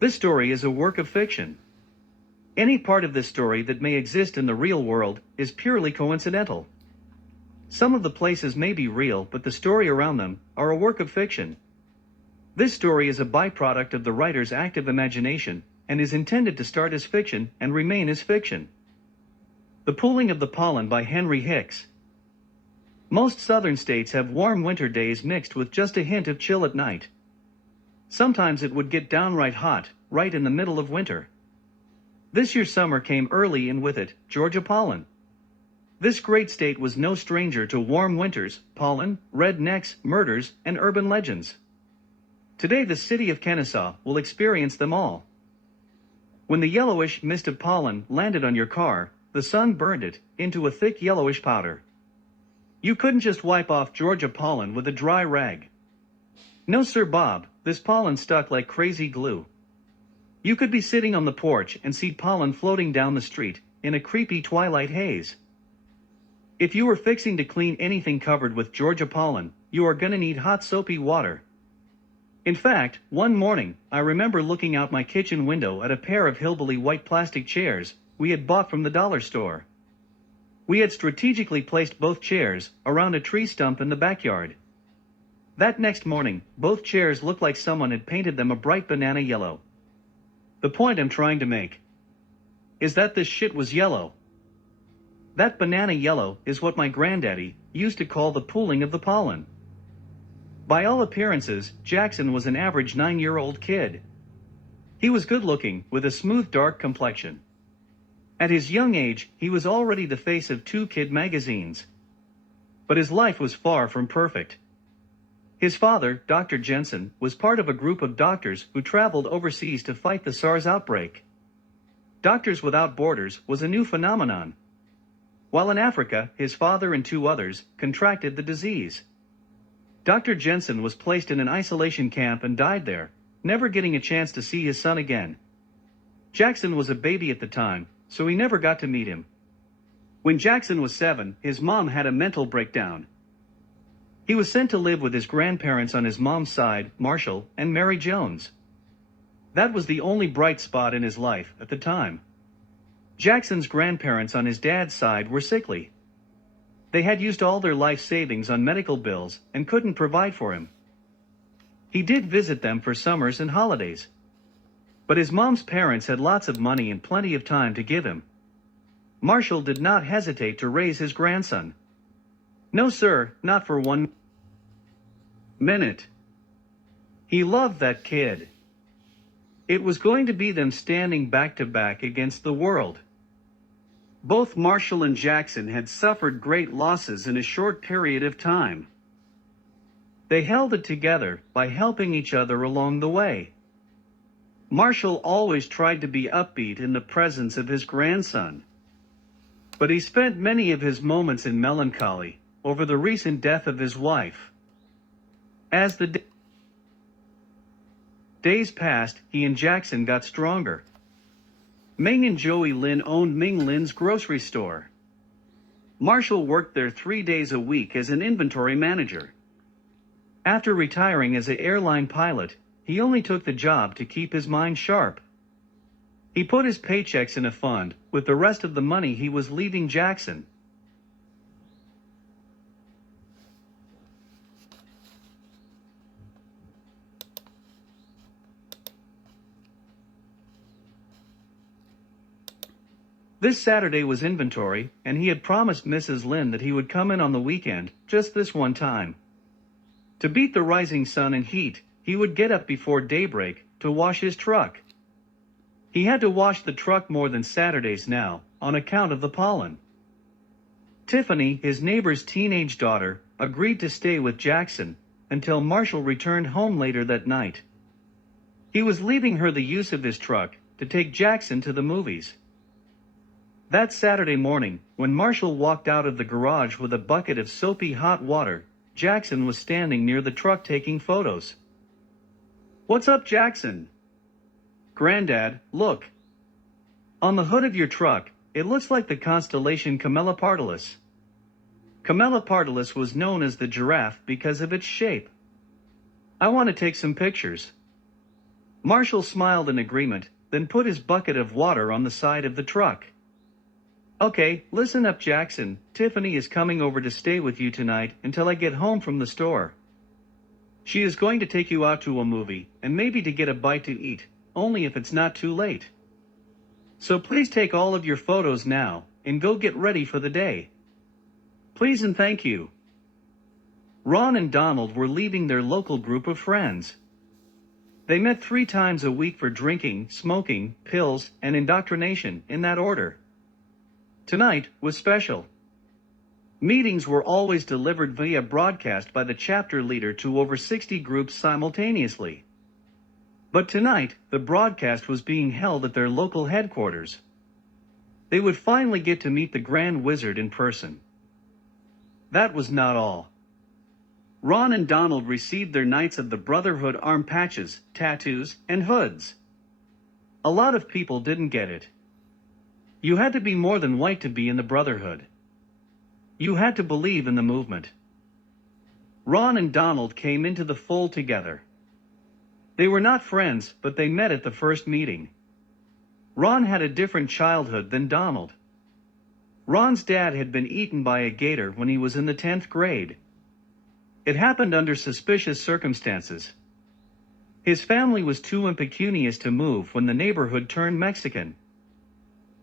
This story is a work of fiction. Any part of this story that may exist in the real world is purely coincidental. Some of the places may be real, but the story around them are a work of fiction. This story is a byproduct of the writer's active imagination and is intended to start as fiction and remain as fiction. The Pooling of the Pollen by Henry Hicks. Most southern states have warm winter days mixed with just a hint of chill at night. Sometimes it would get downright hot, right in the middle of winter. This year's summer came early, and with it, Georgia pollen. This great state was no stranger to warm winters, pollen, rednecks, murders, and urban legends. Today the city of Kennesaw will experience them all. When the yellowish mist of pollen landed on your car, the sun burned it into a thick yellowish powder. You couldn't just wipe off Georgia pollen with a dry rag. No sir Bob, this pollen stuck like crazy glue. You could be sitting on the porch and see pollen floating down the street in a creepy twilight haze. If you were fixing to clean anything covered with Georgia pollen, you are gonna need hot soapy water. In fact, one morning, I remember looking out my kitchen window at a pair of hillbilly white plastic chairs we had bought from the dollar store. We had strategically placed both chairs around a tree stump in the backyard. That next morning, both chairs looked like someone had painted them a bright banana yellow. The point I'm trying to make is that this shit was yellow. That banana yellow is what my granddaddy used to call the pooling of the pollen. By all appearances, Jackson was an average 9-year-old kid. He was good-looking, with a smooth dark complexion. At his young age, he was already the face of 2 kid magazines. But his life was far from perfect. His father, Dr. Jensen, was part of a group of doctors who traveled overseas to fight the SARS outbreak. Doctors Without Borders was a new phenomenon. While in Africa, his father and 2 others contracted the disease. Dr. Jensen was placed in an isolation camp and died there, never getting a chance to see his son again. Jackson was a baby at the time, so he never got to meet him. When Jackson was 7, his mom had a mental breakdown. He was sent to live with his grandparents on his mom's side, Marshall and Mary Jones. That was the only bright spot in his life at the time. Jackson's grandparents on his dad's side were sickly. They had used all their life savings on medical bills and couldn't provide for him. He did visit them for summers and holidays. But his mom's parents had lots of money and plenty of time to give him. Marshall did not hesitate to raise his grandson. No sir, not for 1 minute. He loved that kid. It was going to be them standing back to back against the world. Both Marshall and Jackson had suffered great losses in a short period of time. They held it together by helping each other along the way. Marshall always tried to be upbeat in the presence of his grandson. But he spent many of his moments in melancholy over the recent death of his wife. As the days passed, he and Jackson got stronger. Ming and Joey Lin owned Ming Lin's grocery store. Marshall worked there 3 days a week as an inventory manager. After retiring as an airline pilot, he only took the job to keep his mind sharp. He put his paychecks in a fund with the rest of the money he was leaving Jackson. This Saturday was inventory, and he had promised Mrs. Lin that he would come in on the weekend, just this one time. To beat the rising sun and heat, he would get up before daybreak to wash his truck. He had to wash the truck more than Saturdays now, on account of the pollen. Tiffany, his neighbor's teenage daughter, agreed to stay with Jackson until Marshall returned home later that night. He was leaving her the use of his truck to take Jackson to the movies. That Saturday morning, when Marshall walked out of the garage with a bucket of soapy hot water, Jackson was standing near the truck taking photos. "What's up, Jackson?" "Granddad, look. On the hood of your truck, it looks like the constellation Camelopardalis." Camelopardalis was known as the giraffe because of its shape. "I want to take some pictures." Marshall smiled in agreement, then put his bucket of water on the side of the truck. Okay, listen up, Jackson. Tiffany is coming over to stay with you tonight until I get home from the store. She is going to take you out to a movie, and maybe to get a bite to eat, only if it's not too late. So please take all of your photos now, and go get ready for the day. Please and thank you. Ron and Donald were leaving their local group of friends. They met 3 times a week for drinking, smoking, pills, and indoctrination, in that order. Tonight was special. Meetings were always delivered via broadcast by the chapter leader to over 60 groups simultaneously. But tonight, the broadcast was being held at their local headquarters. They would finally get to meet the Grand Wizard in person. That was not all. Ron and Donald received their Knights of the Brotherhood arm patches, tattoos, and hoods. A lot of people didn't get it. You had to be more than white to be in the Brotherhood. You had to believe in the movement. Ron and Donald came into the fold together. They were not friends, but they met at the first meeting. Ron had a different childhood than Donald. Ron's dad had been eaten by a gator when he was in the 10th grade. It happened under suspicious circumstances. His family was too impecunious to move when the neighborhood turned Mexican.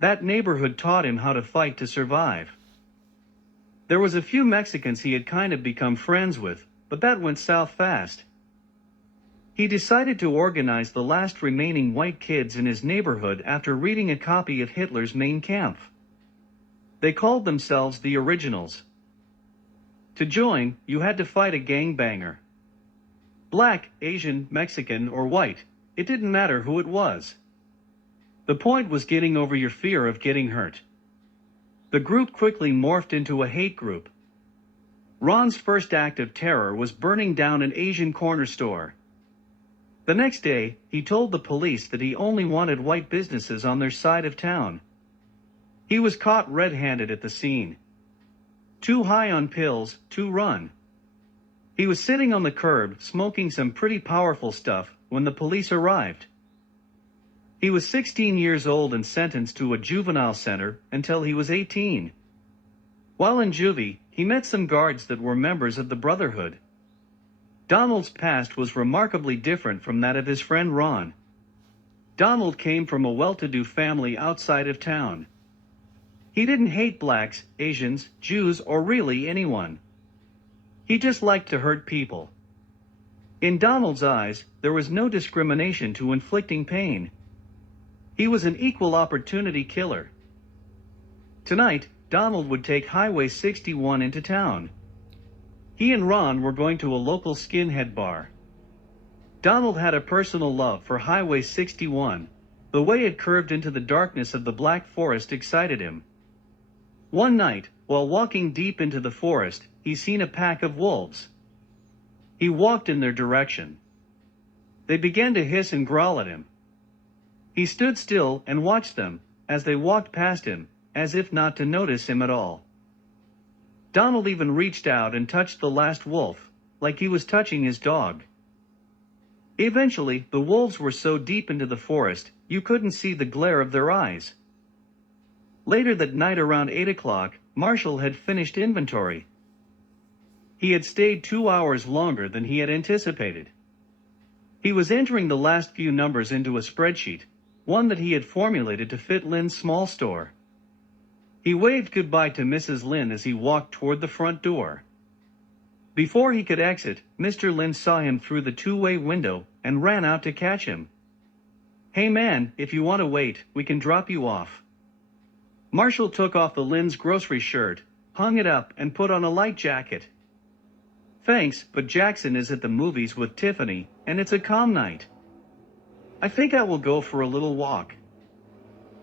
That neighborhood taught him how to fight to survive. There was a few Mexicans he had kind of become friends with, but that went south fast. He decided to organize the last remaining white kids in his neighborhood after reading a copy of Hitler's Mein Kampf. They called themselves the Originals. To join, you had to fight a gangbanger. Black, Asian, Mexican, or white, it didn't matter who it was. The point was getting over your fear of getting hurt. The group quickly morphed into a hate group. Ron's first act of terror was burning down an Asian corner store. The next day, he told the police that he only wanted white businesses on their side of town. He was caught red-handed at the scene. Too high on pills, to run. He was sitting on the curb, smoking some pretty powerful stuff, when the police arrived. He was 16 years old and sentenced to a juvenile center until he was 18. While in juvie, he met some guards that were members of the Brotherhood. Donald's past was remarkably different from that of his friend Ron. Donald came from a well-to-do family outside of town. He didn't hate blacks, Asians, Jews, or really anyone. He just liked to hurt people. In Donald's eyes, there was no discrimination to inflicting pain. He was an equal opportunity killer. Tonight, Donald would take Highway 61 into town. He and Ron were going to a local skinhead bar. Donald had a personal love for Highway 61. The way it curved into the darkness of the Black Forest excited him. One night, while walking deep into the forest, he seen a pack of wolves. He walked in their direction. They began to hiss and growl at him. He stood still and watched them, as they walked past him, as if not to notice him at all. Donald even reached out and touched the last wolf, like he was touching his dog. Eventually, the wolves were so deep into the forest, you couldn't see the glare of their eyes. Later that night around 8 o'clock, Marshall had finished inventory. He had stayed 2 hours longer than he had anticipated. He was entering the last few numbers into a spreadsheet, one that he had formulated to fit Lynn's small store. He waved goodbye to Mrs. Lynn as he walked toward the front door. Before he could exit, Mr. Lynn saw him through the two-way window and ran out to catch him. "Hey man, if you want to wait, we can drop you off." Marshall took off the Lynn's grocery shirt, hung it up, and put on a light jacket. "Thanks, but Jackson is at the movies with Tiffany, and it's a calm night. I think I will go for a little walk.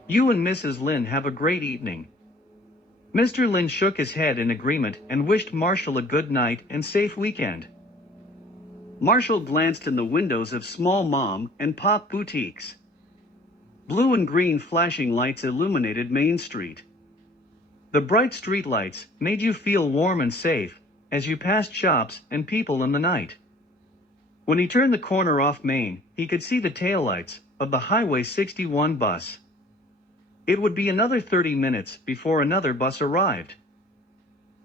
You and Mrs. Lynn have a great evening." Mr. Lynn shook his head in agreement and wished Marshall a good night and safe weekend. Marshall glanced in the windows of small mom and pop boutiques. Blue and green flashing lights illuminated Main Street. The bright streetlights made you feel warm and safe as you passed shops and people in the night. When he turned the corner off Main, he could see the taillights of the Highway 61 bus. It would be another 30 minutes before another bus arrived.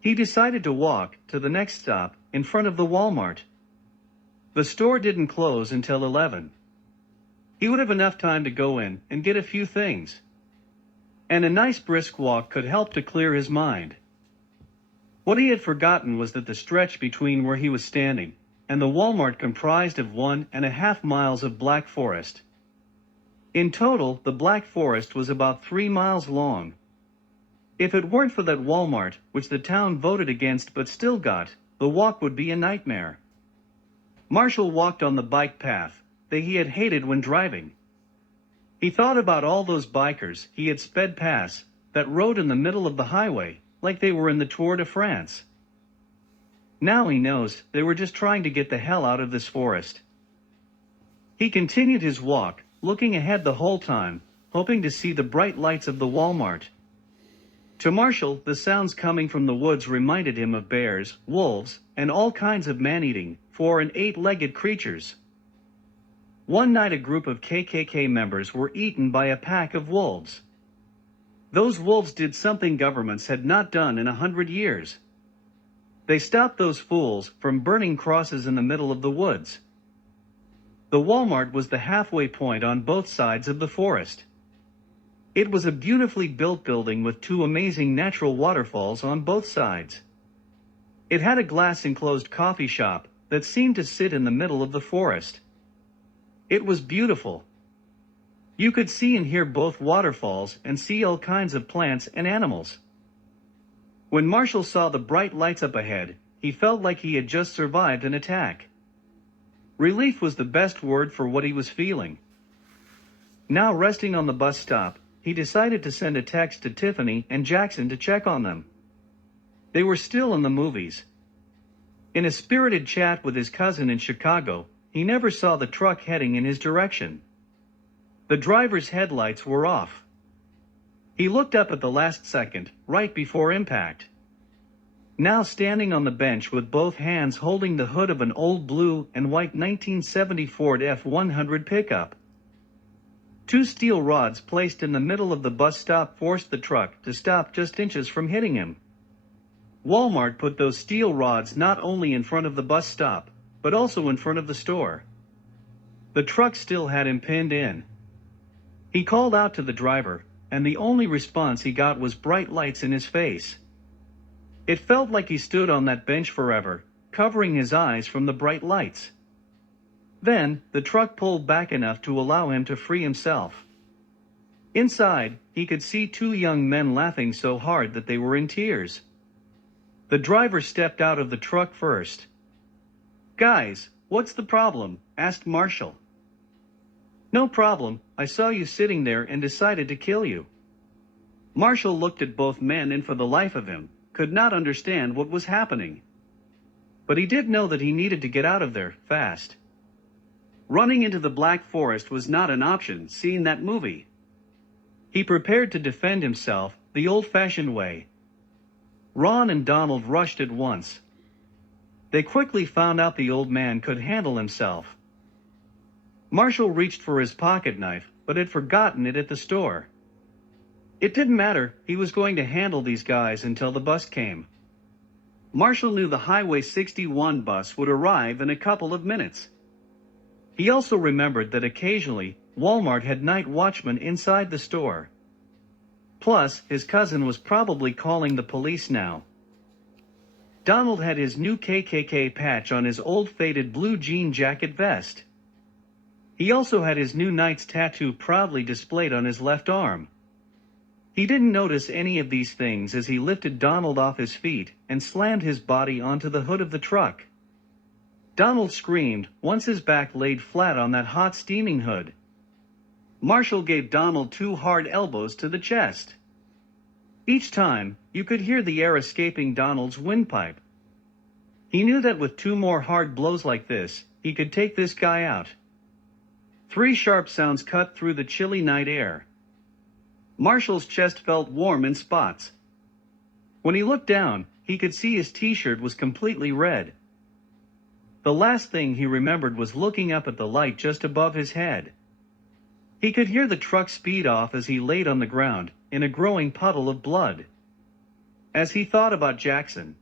He decided to walk to the next stop in front of the Walmart. The store didn't close until 11. He would have enough time to go in and get a few things. And a nice brisk walk could help to clear his mind. What he had forgotten was that the stretch between where he was standing and the Walmart comprised of 1.5 miles of black forest. In total, the Black Forest was about 3 miles long. If it weren't for that Walmart, which the town voted against but still got, the walk would be a nightmare. Marshall walked on the bike path that he had hated when driving. He thought about all those bikers he had sped past that rode in the middle of the highway like they were in the Tour de France. Now he knows they were just trying to get the hell out of this forest. He continued his walk, looking ahead the whole time, hoping to see the bright lights of the Walmart. To Marshall, the sounds coming from the woods reminded him of bears, wolves, and all kinds of man-eating, 4- and 8-legged creatures. One night a group of KKK members were eaten by a pack of wolves. Those wolves did something governments had not done in 100 years. They stopped those fools from burning crosses in the middle of the woods. The Walmart was the halfway point on both sides of the forest. It was a beautifully built building with 2 amazing natural waterfalls on both sides. It had a glass-enclosed coffee shop that seemed to sit in the middle of the forest. It was beautiful. You could see and hear both waterfalls and see all kinds of plants and animals. When Marshall saw the bright lights up ahead, he felt like he had just survived an attack. Relief was the best word for what he was feeling. Now resting on the bus stop, he decided to send a text to Tiffany and Jackson to check on them. They were still in the movies. In a spirited chat with his cousin in Chicago, he never saw the truck heading in his direction. The driver's headlights were off. He looked up at the last second, right before impact. Now standing on the bench with both hands holding the hood of an old blue and white 1970 Ford F-100 pickup. 2 steel rods placed in the middle of the bus stop forced the truck to stop just inches from hitting him. Walmart put those steel rods not only in front of the bus stop, but also in front of the store. The truck still had him pinned in. He called out to the driver, and the only response he got was bright lights in his face. It felt like he stood on that bench forever, covering his eyes from the bright lights. Then, the truck pulled back enough to allow him to free himself. Inside, he could see 2 young men laughing so hard that they were in tears. The driver stepped out of the truck first. "Guys, what's the problem?" asked Marshall. "No problem, I saw you sitting there and decided to kill you." Marshall looked at both men and for the life of him, could not understand what was happening. But he did know that he needed to get out of there, fast. Running into the Black Forest was not an option, seeing that movie. He prepared to defend himself, the old-fashioned way. Ron and Donald rushed at once. They quickly found out the old man could handle himself. Marshall reached for his pocket knife, but had forgotten it at the store. It didn't matter, he was going to handle these guys until the bus came. Marshall knew the Highway 61 bus would arrive in a couple of minutes. He also remembered that occasionally, Walmart had night watchmen inside the store. Plus, his cousin was probably calling the police now. Donald had his new KKK patch on his old faded blue jean jacket vest. He also had his new knight's tattoo proudly displayed on his left arm. He didn't notice any of these things as he lifted Donald off his feet and slammed his body onto the hood of the truck. Donald screamed once his back laid flat on that hot steaming hood. Marshall gave Donald 2 hard elbows to the chest. Each time, you could hear the air escaping Donald's windpipe. He knew that with 2 more hard blows like this, he could take this guy out. 3 sharp sounds cut through the chilly night air. Marshall's chest felt warm in spots. When he looked down, he could see his t-shirt was completely red. The last thing he remembered was looking up at the light just above his head. He could hear the truck speed off as he laid on the ground, in a growing puddle of blood. As he thought about Jackson,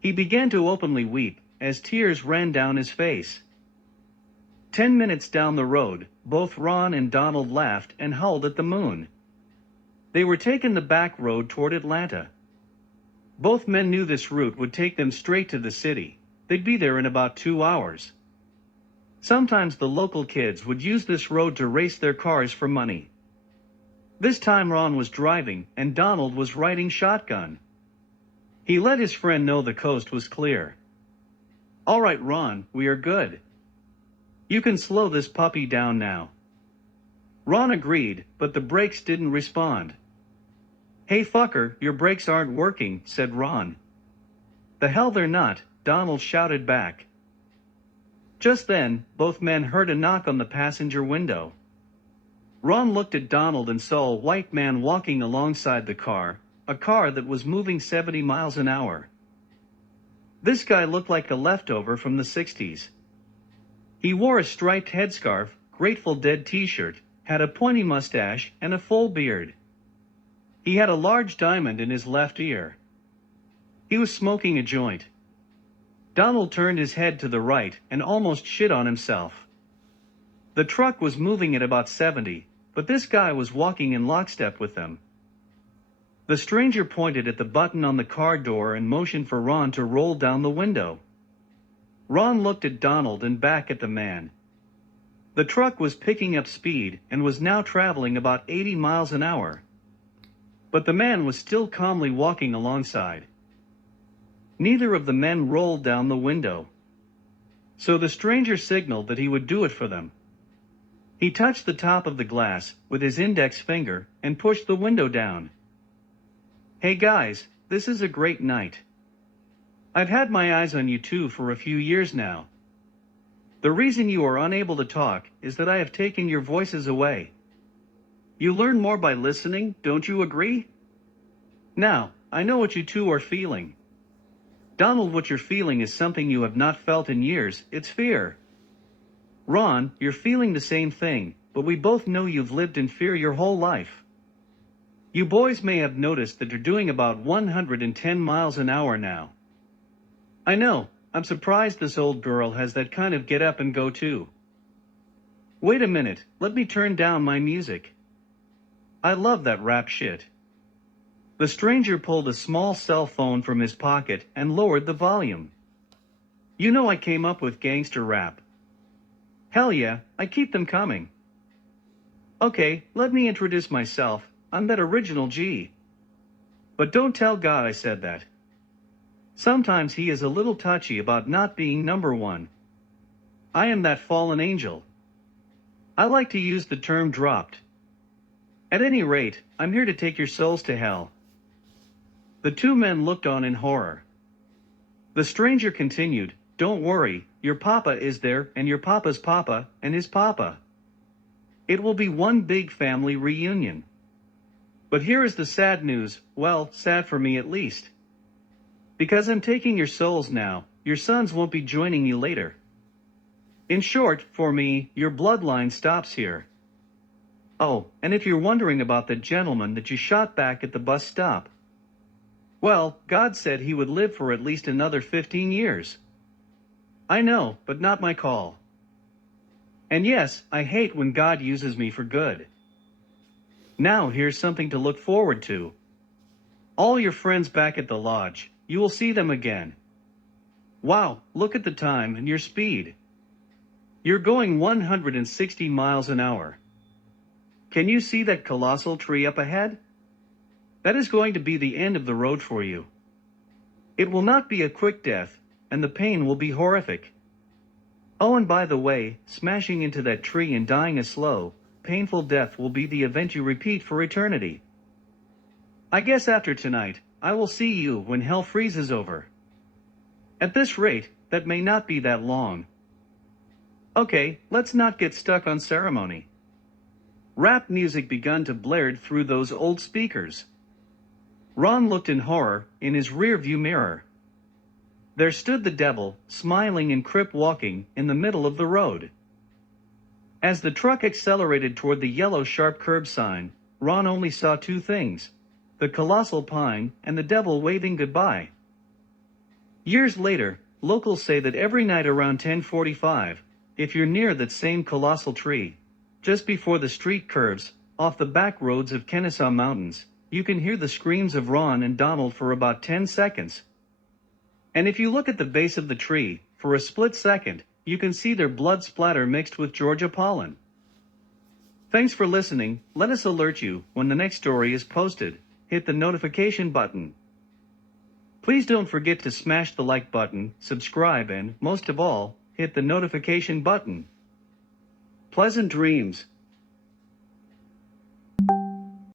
he began to openly weep, as tears ran down his face. 10 minutes down the road, both Ron and Donald laughed and howled at the moon. They were taking the back road toward Atlanta. Both men knew this route would take them straight to the city. They'd be there in about 2 hours. Sometimes the local kids would use this road to race their cars for money. This time Ron was driving and Donald was riding shotgun. He let his friend know the coast was clear. "All right, Ron, we are good. You can slow this puppy down now." Ron agreed, but the brakes didn't respond. "Hey fucker, your brakes aren't working," said Ron. "The hell they're not," Donald shouted back. Just then, both men heard a knock on the passenger window. Ron looked at Donald and saw a white man walking alongside the car, a car that was moving 70 miles an hour. This guy looked like a leftover from the 60s. He wore a striped headscarf, Grateful Dead t-shirt, had a pointy mustache, and a full beard. He had a large diamond in his left ear. He was smoking a joint. Donald turned his head to the right and almost shit on himself. The truck was moving at about 70, but this guy was walking in lockstep with them. The stranger pointed at the button on the car door and motioned for Ron to roll down the window. Ron looked at Donald and back at the man. The truck was picking up speed and was now traveling about 80 miles an hour. But the man was still calmly walking alongside. Neither of the men rolled down the window. So the stranger signaled that he would do it for them. He touched the top of the glass with his index finger and pushed the window down. "Hey guys, this is a great night. I've had my eyes on you two for a few years now. The reason you are unable to talk is that I have taken your voices away. You learn more by listening, don't you agree? Now, I know what you two are feeling. Donald, what you're feeling is something you have not felt in years, it's fear. Ron, you're feeling the same thing, but we both know you've lived in fear your whole life. You boys may have noticed that you're doing about 110 miles an hour now. I know, I'm surprised this old girl has that kind of get up and go too. Wait a minute, let me turn down my music. I love that rap shit." The stranger pulled a small cell phone from his pocket and lowered the volume. "You know I came up with gangster rap. Hell yeah, I keep them coming. Okay, let me introduce myself, I'm that original G. But don't tell God I said that. Sometimes he is a little touchy about not being number one. I am that fallen angel. I like to use the term dropped. At any rate, I'm here to take your souls to hell." The two men looked on in horror. The stranger continued, "Don't worry, your papa is there and your papa's papa and his papa. It will be one big family reunion. But here is the sad news, well, sad for me at least. Because I'm taking your souls now, your sons won't be joining you later. In short, for me, your bloodline stops here. Oh, and if you're wondering about the gentleman that you shot back at the bus stop, well, God said he would live for at least another 15 years. I know, but not my call. And yes, I hate when God uses me for good. Now here's something to look forward to. All your friends back at the lodge, you will see them again. Wow, look at the time and your speed. You're going 160 miles an hour. Can you see that colossal tree up ahead? That is going to be the end of the road for you. It will not be a quick death, and the pain will be horrific. Oh, and by the way, smashing into that tree and dying a slow, painful death will be the event you repeat for eternity. I guess after tonight, I will see you when hell freezes over. At this rate, that may not be that long. Okay, let's not get stuck on ceremony." Rap music begun to blare through those old speakers. Ron looked in horror in his rear-view mirror. There stood the devil, smiling and crip walking, in the middle of the road. As the truck accelerated toward the yellow sharp curb sign, Ron only saw two things: the colossal pine and the devil waving goodbye. Years later, locals say that every night around 10:45, if you're near that same colossal tree, just before the street curves, off the back roads of Kennesaw Mountains, you can hear the screams of Ron and Donald for about 10 seconds. And if you look at the base of the tree, for a split second, you can see their blood splatter mixed with Georgia pollen. Thanks for listening. Let us alert you when the next story is posted. Hit the notification button. Please don't forget to smash the like button, subscribe, and, most of all, hit the notification button. Pleasant dreams.